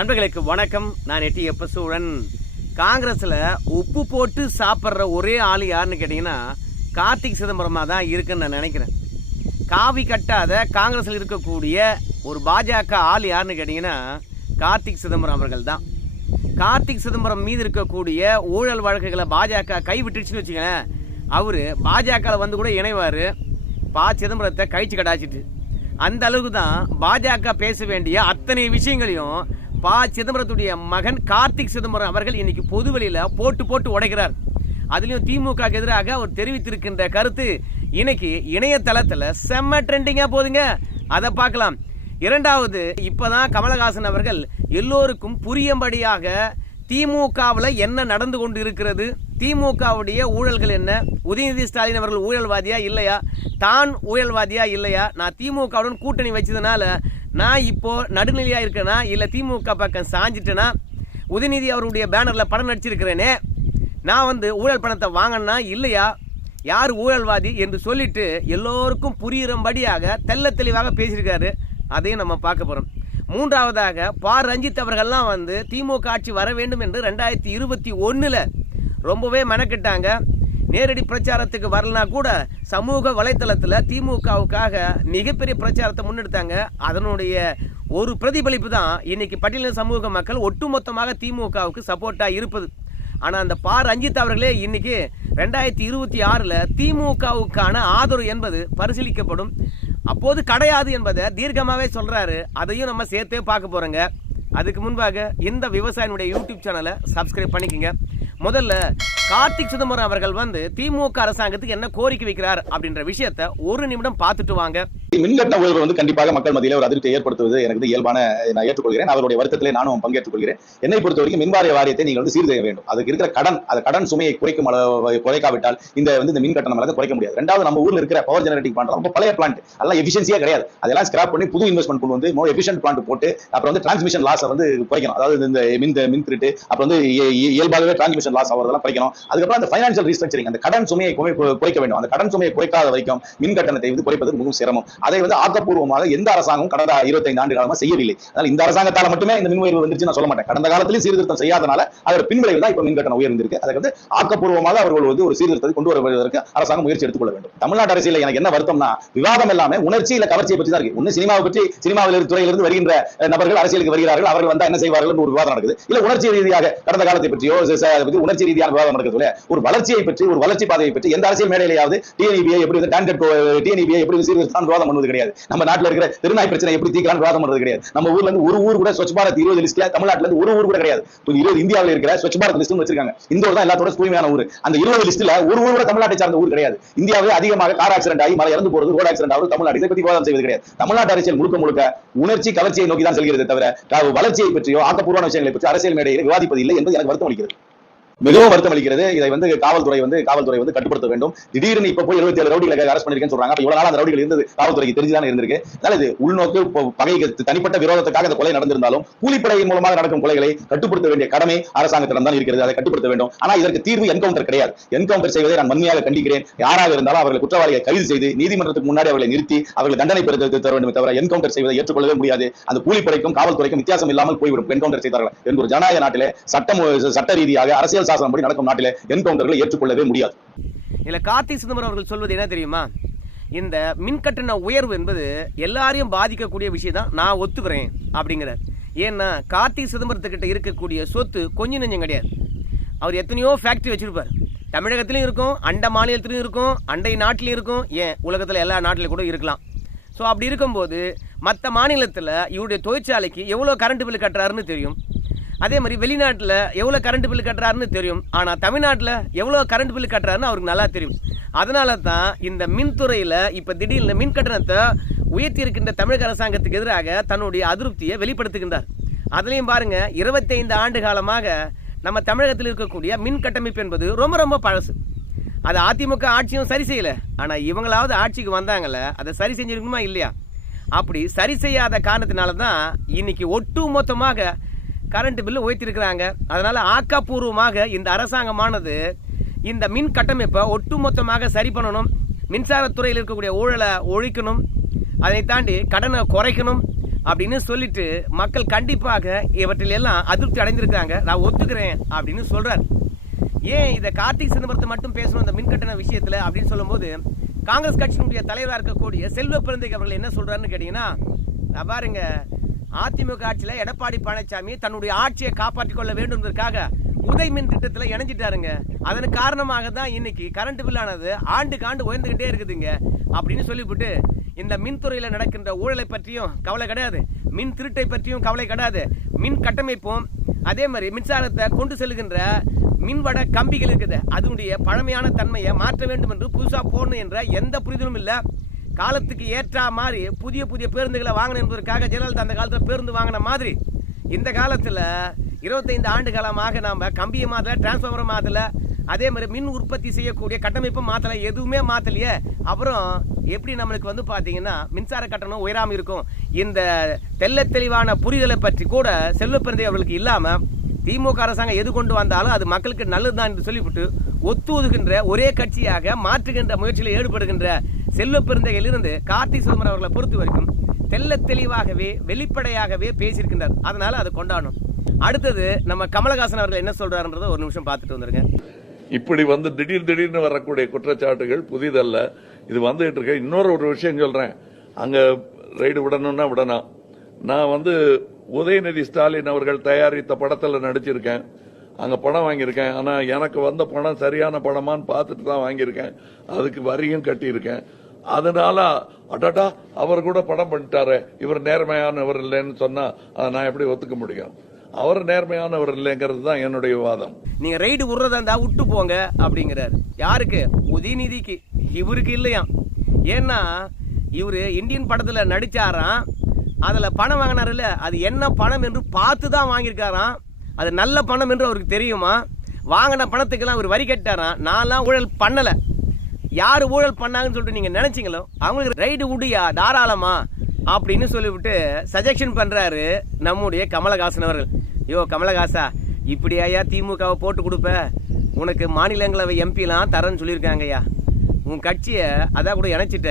நண்பர்களுக்கு வணக்கம். நான் எட்டி எப்ப சூழன் காங்கிரஸில் உப்பு போட்டு சாப்பிட்ற ஒரே ஆள் யாருன்னு கேட்டிங்கன்னா கார்த்திக் சிதம்பரமாக தான் இருக்குன்னு நான் நினைக்கிறேன். காவி கட்டாத காங்கிரஸில் இருக்கக்கூடிய ஒரு பாஜக ஆள் யாருன்னு கேட்டிங்கன்னா கார்த்திக் சிதம்பரம் அவர்கள் தான். கார்த்திக் சிதம்பரம் மீது இருக்கக்கூடிய ஊழல் வழக்குகளை பாஜக கைவிட்டுச்சுன்னு வச்சுக்கோங்களேன். அவர் பாஜகவில் வந்து கூட இணைவார். பா. சிதம்பரத்தை கழிச்சு கடாச்சிட்டு. அந்த அளவுக்கு தான் பாஜக பேச வேண்டிய அத்தனை விஷயங்களையும் பா சிதம்பரத்துடைய மகன் கார்த்திக் சிதம்பரம் அவர்கள் இன்னைக்கு பொதுவெளியில போட்டு போட்டு உடைக்கிறார். அதுலேயும் திமுக எதிராக அவர் தெரிவித்திருக்கின்ற கருத்து இன்னைக்கு இணையதளத்தில் செம்ம ட்ரெண்டிங்காக போகுதுங்க. அதை பார்க்கலாம். இரண்டாவது இப்போதான் கமலஹாசன் அவர்கள் எல்லோருக்கும் புரியும்படியாக திமுகவில் என்ன நடந்து கொண்டு இருக்கிறது திமுகவுடைய ஊழல்கள் என்ன? உதயநிதி ஸ்டாலின் அவர்கள் ஊழல்வாதியா இல்லையா? தான் ஊழல்வாதியா இல்லையா? நான் திமுகவுடன் கூட்டணி வச்சதுனால நான் இப்போ நடுநிலையாக இருக்கேனா இல்லை திமுக பக்கம் சாஞ்சிட்டேனா? உதயநிதி அவருடைய பேனரில் படம் நடிச்சிருக்கிறேனே. நான் வந்து ஊழல் பணத்தை வாங்கினா இல்லையா? யார் ஊழல்வாதி என்று சொல்லிட்டு எல்லோருக்கும் புரியும்படியாக தெள்ள தெளிவாக பேசியிருக்காரு. அதையும் நம்ம பார்க்க போகிறோம் மூன்றாவதாக பா. ரஞ்சித் அவர்கள்லாம் வந்து திமுக ஆட்சி வர வேண்டும் என்று ரெண்டாயிரத்தி இருபத்தி ஒன்றில் ரொம்பவே மெனக்கிட்டாங்க. நேரடி பிரச்சாரத்துக்கு வரலனா கூட சமூக வலைத்தளத்தில் திமுகவுக்காக மிகப்பெரிய பிரச்சாரத்தை முன்னெடுத்தாங்க. அதனுடைய ஒரு பிரதிபலிப்பு தான் இன்னைக்கு பட்டியலின சமூக மக்கள் ஒட்டுமொத்தமாக திமுகவுக்கு சப்போர்ட்டாக இருப்பது. ஆனால் அந்த பா. ரஞ்சித் அவர்களே இன்னைக்கு ரெண்டாயிரத்தி இருபத்தி ஆறில் திமுகவுக்கான ஆதரவு என்பது பரிசீலிக்கப்படும். அப்போது கிடையாது என்பதை தீர்க்கமாகவே சொல்கிறாரு அதையும் நம்ம சேர்த்தே பார்க்க போகிறோங்க அதுக்கு முன்பாக இந்த விவசாயினுடைய யூடியூப் சேனலை சப்ஸ்கிரைப் பண்ணிக்கோங்க. முதல்ல கார்த்திக் சிதம்பரம் அவர்கள் வந்து திமுக அரசாங்கத்துக்கு என்ன கோரிக்கை வைக்கிறார் அப்படின்ற விஷயத்த ஒரு நிமிடம் பார்த்துட்டு வாங்க. மின்கட்ட உயர்வு வந்து கண்டிப்பாக மக்கள் மத்தியில் ஒரு அதிருப்தியை ஏற்படுத்துவது எனக்கு இயல்பான நான் ஏற்றுக்கொள்கிறேன். அவருடைய வருத்தத்திலே நானும் பங்கேற்றுக் கொள்கிறேன் என்னை பொறுத்த வரைக்கும் மின்வாரிய வாரியத்தை நீங்கள் வந்து சீர் வேண்டும். அதுக்கு இருக்கிற கடன் அந்த கடன் சுமையை குறைக்கும் குறைக்காவிட்டால் இந்த வந்து இந்த மின் கட்டணம் வந்து குறைக்க முடியாது. ரெண்டாவது நம்ம ஊர்ல இருக்கிற பவர் ஜெனரேட்டிங் பிளான் ரொம்ப பழைய பிளான்ட் அதெல்லாம் எஃபிஷியன்சியா கிடையாது. அதெல்லாம் ஸ்கிராப் பண்ணி புது இன்வெஸ்ட்மெண்ட் கொண்டு வந்து மோ எஃபிஷியன்ட் பிளான்ட் போட்டு அப்புறம் வந்து டிரான்ஸ்மிஷன் லாஸ் வந்து குறைக்கணும். அதாவது இந்த மின் மின் திருட்டு அப்புறம் வந்து இயல்பாகவே டிரான்ஸ்மிஷன் லாஸ் ஆகிறதெல்லாம் குறைக்கணும். அதுக்கப்புறம் அந்த ஃபைனான்சியல் ரீஸ்ட்ரக்சரிங் அந்த கடன் சுமையை குறைக்க வேண்டும். அந்த கடன் சுமையை குறைக்காத வரைக்கும் மின் கட்டணத்தை வந்து குறைப்பது மிகவும் சிரமம். அதை வந்து ஆக்கப்பூர்வமாக எந்த அரசாங்கமும் கடந்த 25 ஆண்டு காலமா செய்யவில்லை. அதனால் இந்த அரசாங்கத்தால் மட்டுமே இந்த மின் உயர்வு வந்துருச்சு நான் சொல்ல மாட்டேன். கடந்த காலத்திலும் சீர்திருத்தம் செய்யாதனால அதோட பின்விளைவு தான் இப்போ மின் கட்டணம் உயர்ந்திருக்கு. அதுக்கு வந்து ஆக்கப்பூர்வமாக அவர்கள் வந்து ஒரு சீர்திருத்தத்தை கொண்டு வருவதற்கு அரசாங்கம் முயற்சி எடுத்துக்கொள்ள வேண்டும். தமிழ்நாடு அரசியல் எனக்கு என்ன வருத்தம்னா விவாதம் எல்லாமே உணர்ச்சி இல்ல கவர்ச்சியை பற்றி தான் இருக்கு. ஒண்ணு சினிமாவை பற்றி சினிமாவில் துறையிலிருந்து வருகின்ற நபர்கள் அரசியலுக்கு வருகிறார்கள். அவர்கள் வந்தா என்ன செய்வார்கள் ஒரு விவாதம் நடக்குது. இல்ல உணர்ச்சி ரீதியாக கடந்த காலத்தை பற்றியோ ச- உணர்ச்சி ரீதியான விவாதம் நடக்குது ஒரு வளர்ச்சியை பற்றி ஒரு வளர்ச்சி பாதையை பற்றி எந்த அரசியல் மேடையிலாவது டிஎன்இபிஐ எப்படி டான்கட் எப்படி சீர்திருத்தம் விவாதம் பண்ணுவது கிடையாது. நம்ம நாட்டுல இருக்கிற திருநாய் பிரச்சனை எப்படி தீக்கலாம் விவாதம் பண்றது கிடையாது. நம்ம ஊர்ல இருந்து ஒரு ஊர் கூட ஸ்வச் பாரத் இருபது லிஸ்ட்ல தமிழ்நாட்டுல இருந்து ஒரு ஊர் கூட கிடையாது. இருபது இந்தியாவில் இருக்கிற ஸ்வச் பாரத் லிஸ்ட் வச்சிருக்காங்க. இந்த ஊர் தான் எல்லாத்தோட தூய்மையான ஊர். அந்த இருபது லிஸ்ட்ல ஒரு ஊர் கூட தமிழ்நாட்டை சார்ந்த ஊர் கிடையாது. இந்தியாவே அதிகமாக கார் ஆக்சிடென்ட் ஆகி மழை இறந்து போறது ரோட் ஆக்சிடென்ட் ஆகுது தமிழ்நாடு இதை பத்தி விவாதம் செய்வது கிடையாது. தமிழ்நாட்டு அரசியல் முழுக்க முழுக்க உணர்ச்சி கவர்ச்சியை நோக்கி தான் செல்கிறது தவிர வளர்ச்சியை பற்றியோ ஆக்கப்பூர்வமான விஷயங்களை பற்றி அரசியல் மேடையில் விவாதிப்பது இல்லை என்பது எனக்கு வருத்தம் அளிக்கிறது மிகவும் வருத்தம் அளிக்கிறது. இதை வந்து காவல்துறை வந்து காவல்துறை வந்து கட்டுப்படுத்த வேண்டும். திடீர்னு இப்ப போய் இருபத்தி ஏழு ரவுடிகளை அரெஸ்ட் பண்ணிருக்கேன்னு சொல்றாங்க. அப்ப இவ்வளவு நாள் அந்த ரவுடிகள் இருந்தது காவல்துறைக்கு தெரிஞ்சுதான் இருந்திருக்கு. அதனால இது உள்நோக்கு பகைக்கு தனிப்பட்ட விரோதத்துக்காக இந்த கொலை நடந்திருந்தாலும் கூலிப்படையின் மூலமாக நடக்கும் கொலைகளை கட்டுப்படுத்த வேண்டிய கடமை அரசாங்கத்திடம் தான் இருக்கிறது. அதை கட்டுப்படுத்த வேண்டும். ஆனா இதற்கு தீர்வு என்கவுண்டர் கிடையாது. என்கவுண்டர் செய்வதை நான் வன்மையாக கண்டிக்கிறேன். யாராக இருந்தாலும் அவர்களை குற்றவாளியை கைது செய்து நீதிமன்றத்துக்கு முன்னாடி அவர்களை நிறுத்தி அவர்கள் தண்டனை பெறுவதற்கு தர வேண்டும் தவிர என்கவுண்டர் செய்வதை ஏற்றுக்கொள்ளவே முடியாது. அந்த கூலிப்படைக்கும் காவல்துறைக்கும் வித்தியாசம் இல்லாமல் போய்விடும். என்கவுண்டர் செய்தார்கள்? என்று ஒரு ஜனநாயக நாட்டிலே சட்டம் சட்ட ரீதியாக அரசியல் சாசனம் படி நடக்கும் நாட்டிலே என்கவுண்டர்களை ஏற்றுக்கொள்ளவே முடியாது. இல்ல கார்த்தி சிதம்பரம் அவர்கள் சொல்வது என்ன தெரியுமா? இந்த மின்கட்டண உயர்வு என்பது எல்லாரையும் பாதிக்கக்கூடிய விஷயம் தான் நான் ஒத்துக்கிறேன் அப்படிங்கிறார். ஏன்னா கார்த்திக் சிதம்பரத்துக்கிட்ட இருக்கக்கூடிய சொத்து கொஞ்சம் நெஞ்சம் கிடையாது. அவர் எத்தனையோ ஃபேக்டரி வச்சிருப்பார். தமிழகத்திலையும் இருக்கும் அண்ட மாநிலத்திலையும் இருக்கும் அண்டை நாட்டிலையும் இருக்கும் ஏன் உலகத்தில் எல்லா நாட்டிலையும் கூட இருக்கலாம். ஸோ அப்படி இருக்கும்போது மற்ற மாநிலத்தில் இவருடைய தொழிற்சாலைக்கு எவ்வளோ கரண்ட் பில் கட்டுறாருன்னு தெரியும். அதே மாதிரி வெளிநாட்டில் எவ்வளோ கரண்ட் பில் கட்டுறாருன்னு தெரியும். ஆனால் தமிழ்நாட்டில் எவ்வளோ கரண்ட் பில் கட்டுறாருன்னு அவருக்கு நல்லா தெரியும். அதனால தான் இந்த மின்துறையில் இப்போ திடீர்னு மின் கட்டணத்தை உயர்த்தி இருக்கின்ற தமிழக அரசாங்கத்துக்கு எதிராக தன்னுடைய அதிருப்தியை வெளிப்படுத்துகின்றார். அதுலேயும் பாருங்கள் இருபத்தைந்து ஆண்டு காலமாக நம்ம தமிழகத்தில் இருக்கக்கூடிய மின் கட்டமைப்பு என்பது ரொம்ப ரொம்ப பழசு. அது அதிமுக ஆட்சியும் சரி செய்யல. ஆனால் இவங்களாவது ஆட்சிக்கு வந்தாங்கல்ல அதை சரி செஞ்சிருக்கணுமா இல்லையா? அப்படி சரி செய்யாத காரணத்தினால தான் இன்னைக்கு ஒட்டு மொத்தமாக கரண்ட் பில்லு உயர்த்திருக்கிறாங்க அதனால ஆக்கப்பூர்வமாக இந்த அரசாங்கமானது இந்த மின் கட்டமைப்பை ஒட்டுமொத்தமாக சரி பண்ணணும் மின்சாரத்துறையில் இருக்கக்கூடிய ஊழலை ஒழிக்கணும் அதை தாண்டி கடனை குறைக்கணும் அப்படின்னு சொல்லிட்டு மக்கள் கண்டிப்பாக இவற்றில் எல்லாம் அதிருப்தி அடைந்திருக்காங்க நான் ஒத்துக்கிறேன் அப்படின்னு சொல்றாரு. ஏன் இதை கார்த்திக் சிதம்பரத்தை மட்டும் பேசணும் இந்த மின்கட்டண விஷயத்தில் அப்படின்னு சொல்லும்போது காங்கிரஸ் கட்சியினுடைய தலைவராக இருக்கக்கூடிய செல்வ பிறந்தைக்கு அவர்கள் என்ன சொல்றாருன்னு கேட்டீங்கன்னா நான் பாருங்க அதிமுக ஆட்சியில் எடப்பாடி பழனிசாமி தன்னுடைய ஆட்சியை காப்பாற்றிக் கொள்ள வேண்டும்ங்கிறதுக்காக உதய் மின் திட்டத்தில் இணைஞ்சிட்டாருங்க. அதன் காரணமாக தான் இன்னைக்கு கரண்ட் பில்லானது ஆண்டுக்கு ஆண்டு உயர்ந்துகிட்டே இருக்குதுங்க. அப்படின்னு சொல்லிவிட்டு இந்த மின்துறையில் நடக்கின்ற ஊழலை பற்றியும் கவலை கிடையாது. மின் திருட்டை பற்றியும் கவலை கிடையாது. மின் கட்டமைப்பும் அதே மாதிரி மின்சாரத்தை கொண்டு செல்கின்ற மின்வட கம்பிகள் இருக்குது. அதனுடைய பழமையான தன்மையை மாற்ற வேண்டும் என்று புதுசாக போடணும் என்ற எந்த புரிதலும் இல்லை. காலத்துக்கு ஏற்றா மாதிரி புதிய புதிய பேருந்துகளை வாங்கணும் என்பதற்காக ஜெயலலிதா அந்த காலத்தில் பேருந்து வாங்கின மாதிரி. இந்த காலத்தில் இருபத்தைந்து ஆண்டு காலமாக நாம் கம்பியை மாற்றல டிரான்ஸ்ஃபார்மரை மாற்றல அதே மாதிரி மின் உற்பத்தி செய்யக்கூடிய கட்டமைப்பு மாற்றல எதுவுமே மாற்றலையே அப்புறம் எப்படி நம்மளுக்கு வந்து பார்த்தீங்கன்னா மின்சார கட்டணம் உயராமல் இருக்கும். இந்த தெல்ல தெளிவான புரிதலை பற்றி கூட செல்வப்பிறந்தை அவர்களுக்கு இல்லாமல் திமுக அரசாங்கம் எது கொண்டு வந்தாலும் அது மக்களுக்கு நல்லதுதான் என்று சொல்லிவிட்டு ஒத்து ஒதுகின்ற ஒரே கட்சியாக மாற்றுகின்ற முயற்சியில் ஈடுபடுகின்ற செல்வ பெருந்தையிலிருந்து கார்த்திக் சிதம்பரம் அவர்களை பொறுத்த வரைக்கும் தெல்ல தெளிவாகவே வெளிப்படையாகவே பேசியிருக்கின்றார். அதனால அதை கொண்டாடணும். அடுத்தது நம்ம கமலஹாசன் அவர்கள் என்ன சொல்றாருன்றத ஒரு நிமிஷம் பார்த்துட்டு வந்துருங்க. இப்படி வந்து திடீர் திடீர்னு வரக்கூடிய குற்றச்சாட்டுகள் புதிதல்ல. இது வந்துகிட்டு இருக்க. இன்னொரு ஒரு விஷயம் சொல்றேன். அங்க ரைடு விடணும்னா விடணும். நான் வந்து உதயநிதி ஸ்டாலின் அவர்கள் தயாரித்த படத்தில் நடிச்சிருக்கேன். அங்க பணம் வாங்கியிருக்கேன். ஆனா எனக்கு வந்த பணம் சரியான படமான்னு பார்த்துட்டு தான் வாங்கியிருக்கேன். அதுக்கு வரியும் கட்டியிருக்கேன். அதனால அடடா அவர் கூட படம் பண்ணிட்டாரு. இவர் நேர்மையானவர் இல்லைன்னு சொன்னா நான் எப்படி ஒத்துக்க முடியும்? அவர் நேர்மையானவர் இல்லைங்கிறது தான் என்னுடைய வாதம். நீங்க ரைடு விடுறதா இருந்தா விட்டு போங்க அப்படிங்கிறாரு. யாருக்கு? உதயநிதிக்கு. இவருக்கு இல்லையாம். ஏன்னா இவர் இந்தியன் படத்தில் நடிச்சாராம். அதில் பணம் வாங்கினார்ல அது என்ன பணம் என்று பார்த்து தான் வாங்கியிருக்காராம். அது நல்ல பணம் என்று அவருக்கு தெரியுமா? வாங்கின பணத்துக்கெல்லாம் அவர் வரி கட்டாராம் நான்லாம் ஊழல் பண்ணலை. யார் ஊழல் பண்ணாங்கன்னு சொல்லிட்டு நீங்க நினச்சிங்களோ? அவங்களுக்கு ரைடு உடியா தாராளமா? அப்படின்னு சொல்லிவிட்டு சஜெக்ஷன் பண்ணுறாரு நம்முடைய கமலஹாசன் அவர்கள். ஐயோ கமலஹாசா இப்படி ஐயா திமுகவை போட்டு கொடுப்ப? உனக்கு மாநிலங்களவை எம்பிலாம் தரேன்னு சொல்லியிருக்காங்க ஐயா உன் கட்சியை அதான் கூட இணைச்சிட்ட.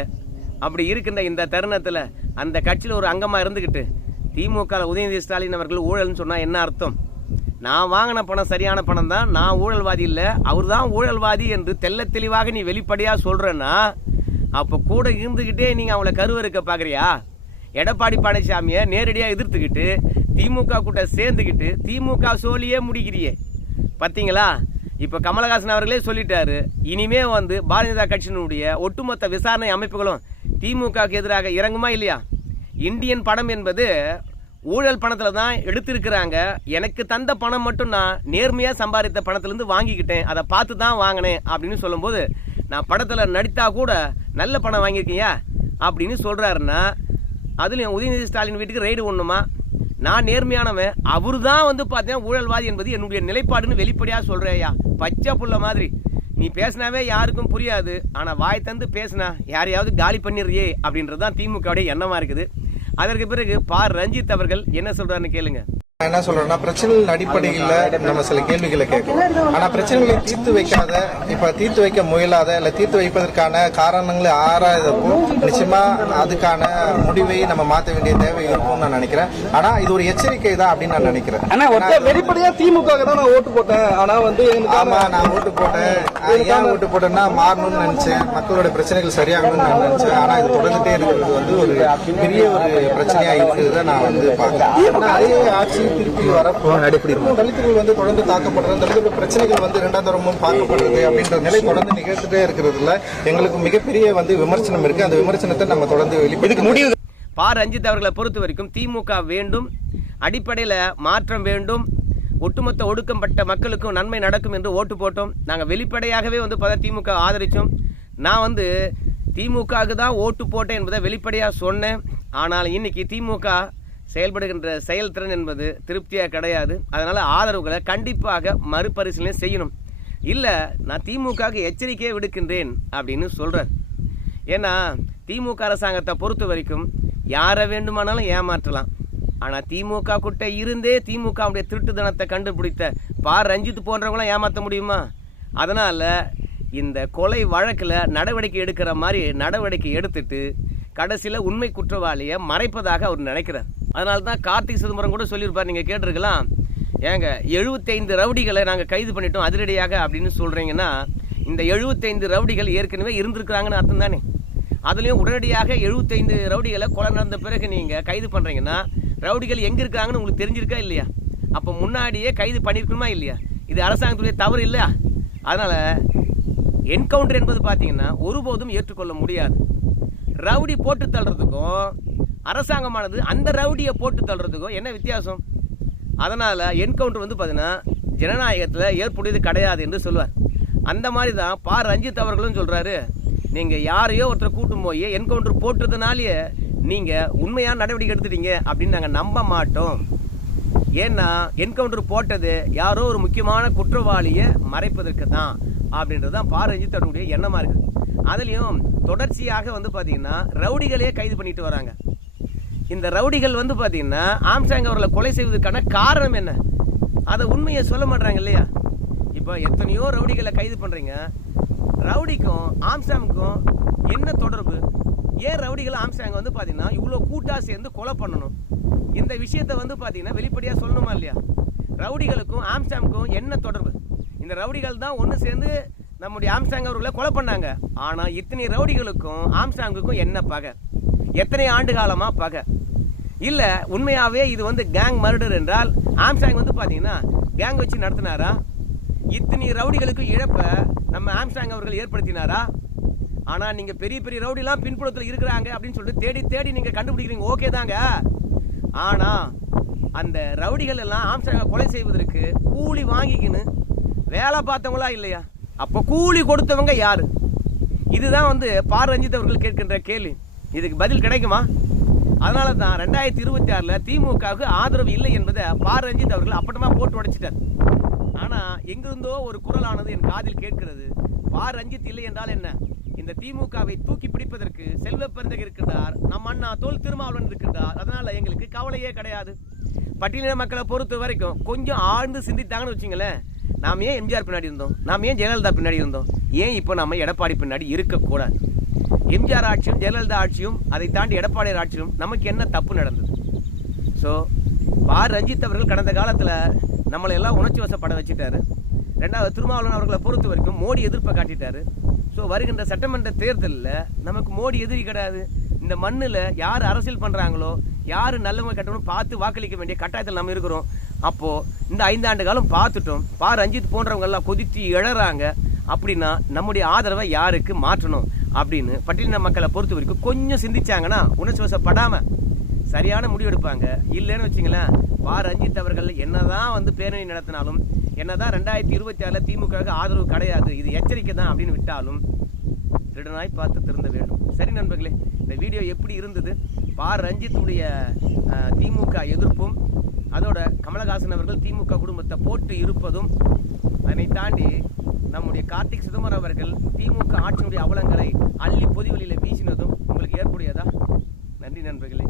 அப்படி இருக்கின்ற இந்த தருணத்தில் அந்த கட்சியில் ஒரு அங்கமாக இருந்துக்கிட்டு திமுக உதயநிதி ஸ்டாலின் அவர்கள் ஊழல்னு சொன்னால் என்ன அர்த்தம்? நான் வாங்கின பணம் சரியான பணம் தான் நான் ஊழல்வாதி இல்லை. அவர் தான் ஊழல்வாதி என்று தெல்ல தெளிவாக நீ வெளிப்படையாக சொல்கிறேன்னா அப்போ கூட இருந்துக்கிட்டே நீங்கள் அவளை கருவறுக்க பார்க்குறியா எடப்பாடி பழனிசாமியை நேரடியாக எதிர்த்துக்கிட்டு திமுக கூட்ட சேர்ந்துக்கிட்டு திமுக சோழியே முடிக்கிறியே. பார்த்தீங்களா இப்போ கமலஹாசன் அவர்களே சொல்லிட்டாரு இனிமே வந்து பாரதிய ஜனதா கட்சியினுடைய ஒட்டுமொத்த விசாரணை அமைப்புகளும் திமுகவுக்கு எதிராக இறங்குமா இல்லையா? இந்தியன் படம் என்பது ஊழல் பணத்தில் தான் எடுத்திருக்கிறாங்க. எனக்கு தந்த பணம் மட்டும் நான் நேர்மையாக சம்பாதித்த பணத்திலேருந்து வாங்கிக்கிட்டேன். அதை பார்த்து தான் வாங்கினேன் அப்படின்னு சொல்லும்போது நான் படத்தில் நடித்தா கூட நல்ல பணம் வாங்கியிருக்கீங்க அப்படின்னு சொல்கிறாருன்னா அதுலேயும் உதயநிதி ஸ்டாலின் வீட்டுக்கு ரைடு ஒன்றுமா நான் நேர்மையானவன். அவர் தான் வந்து பார்த்தீங்கன்னா ஊழல்வாதி என்பது என்னுடைய நிலைப்பாடுன்னு வெளிப்படையாக சொல்கிறேயா பச்சை புள்ள மாதிரி. நீ பேசினாவே யாருக்கும் புரியாது. ஆனால் வாய் தந்து பேசினா யாரையாவது காலி பண்ணிடுறியே அப்படின்றது தான் திமுகவுடைய எண்ணமாக இருக்குது. அதற்கு பிறகு பா ரஞ்சித் அவர்கள் என்ன சொல்றாருன்னு கேளுங்க. என்ன சொல்றேன்னா பிரச்சனைகளின் அடிப்படையில் நம்ம சில கேள்விகளை கேட்கணும் ஆனா பிரச்சனைகளை தீர்த்து வைக்காத இப்ப தீர்த்து வைக்க முயலாத இல்ல தீர்த்து வைப்பதற்கான காரணங்களை ஆராயதப்போ நிச்சயமா அதுக்கான முடிவை நம்ம மாற்ற வேண்டிய தேவை இருக்கும்னு நான் நினைக்கிறேன். ஆனா இது ஒரு எச்சரிக்கை தான் அப்படின்னு நான் நினைக்கிறேன். ஆனா வெளிப்படையா திமுக தான் நான் ஓட்டு போட்டேன். ஆனா வந்து ஆமா நான் ஓட்டு போட்டேன். ஏன் ஓட்டு போட்டேன்னா மாறணும்னு நினைச்சேன். மக்களோட பிரச்சனைகள் சரியாகணும்னு நான் நினைச்சேன். ஆனா இது தொடர்ந்துட்டே இருக்கிறது வந்து ஒரு பெரிய ஒரு பிரச்சனையா இருக்கிறத நான் வந்து பாக்கிறேன் ஆனா அதே ஆட்சி வர தலித்துகள் வந்து தொடர்ந்து தாக்கப்படுறது தலித்துகள் பிரச்சனைகள் வந்து இரண்டாம் தரமும் பார்க்கப்படுறது அப்படின்ற நிலை தொடர்ந்து நிகழ்த்துட்டே இருக்கிறதுல எங்களுக்கு மிகப்பெரிய வந்து விமர்சனம் இருக்கு. அந்த விமர்சனத்தை நம்ம தொடர்ந்து வெளிப்படுத்த முடியும் பா. ரஞ்சித் அவர்களை பொறுத்த வரைக்கும் திமுக வேண்டும் அடிப்படையில் மாற்றம் வேண்டும் ஒட்டுமொத்த ஒடுக்கப்பட்ட மக்களுக்கும் நன்மை நடக்கும் என்று ஓட்டு போட்டோம். நாங்கள் வெளிப்படையாகவே வந்து பார்த்தா திமுக ஆதரித்தோம் நான் வந்து திமுகவுக்கு தான் ஓட்டு போட்டேன் என்பதை வெளிப்படையாக சொன்னேன். ஆனால் இன்னைக்கு திமுக செயல்படுகின்ற செயல்திறன் என்பது திருப்தியாக கிடையாது. அதனால் ஆதரவுகளை கண்டிப்பாக மறுபரிசீலனை செய்யணும். இல்லை நான் திமுகவுக்கு எச்சரிக்கையை விடுக்கின்றேன் அப்படின்னு சொல்கிறார் ஏன்னா திமுக அரசாங்கத்தை பொறுத்த வரைக்கும் யாரை வேண்டுமானாலும் ஏமாற்றலாம். ஆனால் திமுக கூட்ட இருந்தே திமுகவுடைய திருட்டுத்தனத்தை கண்டுபிடித்த பா. ரஞ்சித் போன்றவங்களாம் ஏமாற்ற முடியுமா? அதனால் இந்த கொலை வழக்கில் நடவடிக்கை எடுக்கிற மாதிரி நடவடிக்கை எடுத்துட்டு கடைசியில் உண்மை குற்றவாளியை மறைப்பதாக அவர் நினைக்கிறார். அதனால தான் கார்த்திக் சிதம்பரம் கூட சொல்லியிருப்பார். நீங்கள் கேட்டிருக்கலாம். ஏங்க எழுபத்தைந்து ரவுடிகளை நாங்கள் கைது பண்ணிட்டோம் அதிரடியாக அப்படின்னு சொல்கிறீங்கன்னா இந்த எழுபத்தைந்து ரவுடிகள் ஏற்கனவே இருந்திருக்கிறாங்கன்னு அர்த்தம் தானே? அதுலேயும் உடனடியாக எழுபத்தைந்து ரவுடிகளை கொலை நடந்த பிறகு நீங்கள் கைது பண்ணுறீங்கன்னா ரவுடிகள் எங்கே இருக்காங்கன்னு உங்களுக்கு தெரிஞ்சிருக்கா இல்லையா? அப்போ முன்னாடியே கைது பண்ணியிருக்கணுமா இல்லையா? இது அரசாங்கத்துடைய தவறு இல்லையா? அதனால் என்கவுண்டர் என்பது பார்த்தீங்கன்னா ஒருபோதும் ஏற்றுக்கொள்ள முடியாது. ரவுடி போட்டு தள்ளுறதுக்கும் அரசாங்கமானது அந்த ரவுடியை போட்டு தள்ளுறதுக்கும் என்ன வித்தியாசம்? அதனால் என்கவுண்டர் வந்து பார்த்தீங்கன்னா ஜனநாயகத்தில் ஏற்புடையது கிடையாது என்று சொல்லுவார். அந்த மாதிரி தான் பா. ரஞ்சித் அவர்களும் சொல்கிறாரு நீங்கள் யாரையோ ஒருத்தரை கூட்டும் போய் என்கவுண்டர் போட்டதுனாலேயே நீங்கள் உண்மையான நடவடிக்கை எடுத்துட்டீங்க அப்படின்னு நாங்கள் நம்ப மாட்டோம். ஏன்னா என்கவுண்டர் போட்டது யாரோ ஒரு முக்கியமான குற்றவாளியை மறைப்பதற்கு தான் அப்படின்றது தான் பா. ரஞ்சித் அவருடைய எண்ணமாக இருக்குது. அதுலேயும் தொடர்ச்சியாக வந்து பார்த்தீங்கன்னா ரவுடிகளே கைது பண்ணிட்டு வராங்க. இந்த ரவுடிகள் வந்து பார்த்தீங்கன்னா ஆம்சாங் அவர்களை கொலை செய்வதற்கான காரணம் என்ன? அதை உண்மையை சொல்ல மாட்டாங்க இல்லையா? இப்போ எத்தனையோ ரவுடிகளை கைது பண்ணுறீங்க ரவுடிக்கும் ஆம்சாமுக்கும் என்ன தொடர்பு? ஏன் ரவுடிகள் ஆம்சாங் வந்து பார்த்தீங்கன்னா இவ்வளோ கூட்டாக சேர்ந்து கொலை பண்ணணும்? இந்த விஷயத்தை வந்து பார்த்தீங்கன்னா வெளிப்படையாக சொல்லணுமா இல்லையா? ரவுடிகளுக்கும் ஆம்சாமுக்கும் என்ன தொடர்பு? இந்த ரவுடிகள் தான் ஒன்று சேர்ந்து நம்முடைய ஆம்சாங் அவர்களை கொலை பண்ணாங்க. ஆனால் இத்தனை ரவுடிகளுக்கும் ஆம்சாங்குக்கும் என்ன பகை? எத்தனை ஆண்டு காலமாக பகை? இல்லை உண்மையாகவே இது வந்து கேங் மர்டர் என்றால் ஆம்சாங் வந்து பார்த்தீங்கன்னா கேங் வச்சு நடத்தினாரா? இத்தனை ரவுடிகளுக்கு இழப்பை நம்ம ஆம்சாங் அவர்கள் ஏற்படுத்தினாரா? ஆனால் நீங்கள் பெரிய பெரிய ரவுடிலாம் பின்புலத்தில் இருக்கிறாங்க அப்படின்னு சொல்லிட்டு தேடி தேடி நீங்கள் கண்டுபிடிக்கிறீங்க. ஓகே தாங்க. ஆனால் அந்த ரவுடிகள் எல்லாம் ஆம்சாங்கை கொலை செய்வதற்கு கூலி வாங்கிக்கின்னு வேலை பார்த்தவங்களா இல்லையா? அப்போ கூலி கொடுத்தவங்க யார்? இதுதான் வந்து பார் ரஞ்சித் அவர்கள் கேட்கின்ற கேள்வி. இதுக்கு பதில் கிடைக்குமா? அதனால தான் ரெண்டாயிரத்தி இருபத்தி ஆறில் திமுகவுக்கு ஆதரவு இல்லை என்பதை பார் ரஞ்சித் அவர்கள் அப்பட்டமாக போட்டு உடைச்சிட்டார். ஆனால் எங்கிருந்தோ ஒரு குரலானது என் காதில் கேட்கிறது. பார் ரஞ்சித் இல்லை என்றால் என்ன? இந்த திமுகவை தூக்கி பிடிப்பதற்கு செல்வ பெருந்தகை இருக்கின்றார் நம் அண்ணா தோல் திருமாவளவன் இருக்கின்றார். அதனால எங்களுக்கு கவலையே கிடையாது. பட்டியலின மக்களை பொறுத்த வரைக்கும் கொஞ்சம் ஆழ்ந்து சிந்தித்தாங்கன்னு வச்சுங்களேன். நாம் ஏன் எம்ஜிஆர் பின்னாடி இருந்தோம்? நாம் ஏன் ஜெயலலிதா பின்னாடி இருந்தோம்? ஏன் இப்போ நம்ம எடப்பாடி பின்னாடி இருக்கக்கூடாது? எம்ஜிஆர் ஆட்சியும் ஜெயலலிதா ஆட்சியும் அதை தாண்டி எடப்பாடியார் ஆட்சியும் நமக்கு என்ன தப்பு நடந்தது? ஸோ பார் ரஞ்சித் அவர்கள் கடந்த காலத்தில் நம்மளை எல்லாம் உணர்ச்சி வசப்பட வச்சுட்டாரு. ரெண்டாவது திருமாவளவன் அவர்களை பொறுத்த வரைக்கும் மோடி எதிர்ப்பை காட்டிட்டாரு. ஸோ வருகின்ற சட்டமன்ற தேர்தலில் நமக்கு மோடி எதிரி கிடையாது. இந்த மண்ணில் யார் அரசியல் பண்ணுறாங்களோ யார் நல்லவங்க கட்டணும் பார்த்து வாக்களிக்க வேண்டிய கட்டாயத்தில் நம்ம இருக்கிறோம். அப்போது இந்த ஐந்தாண்டு காலம் பார்த்துட்டோம். பா ரஞ்சித் போன்றவங்கெல்லாம் கொதித்து இழறாங்க. அப்படின்னா நம்முடைய ஆதரவை யாருக்கு மாற்றணும்? அப்படின்னு பட்டியலின மக்களை பொறுத்த வரைக்கும் கொஞ்சம் சிந்திச்சாங்கன்னா உணர்ச்சி வசப்படாமல் சரியான முடிவு எடுப்பாங்க இல்லைன்னு வச்சுங்களேன் பா ரஞ்சித் அவர்கள் என்னதான் வந்து பேரணி நடத்தினாலும் என்னதான் ரெண்டாயிரத்தி இருபத்தி ஆறில் திமுகவுக்கு ஆதரவு கிடையாது இது எச்சரிக்கை தான் அப்படின்னு விட்டாலும் திருடனாய் பார்த்து திருந்த வேண்டும். சரி நண்பர்களே இந்த வீடியோ எப்படி இருந்தது? பா ரஞ்சித்துடைய திமுக எதிர்ப்பும் அதோட கமலஹாசன் அவர்கள் திமுக குடும்பத்தை போட்டு இருப்பதும் அதனை தாண்டி நம்முடைய கார்த்திக் சிதம்பரம் அவர்கள் திமுக ஆட்சியினுடைய அவலங்களை அள்ளி பொதுவெளியில் வீசினதும் உங்களுக்கு ஏற்புடையதா? நன்றி நண்பர்களே.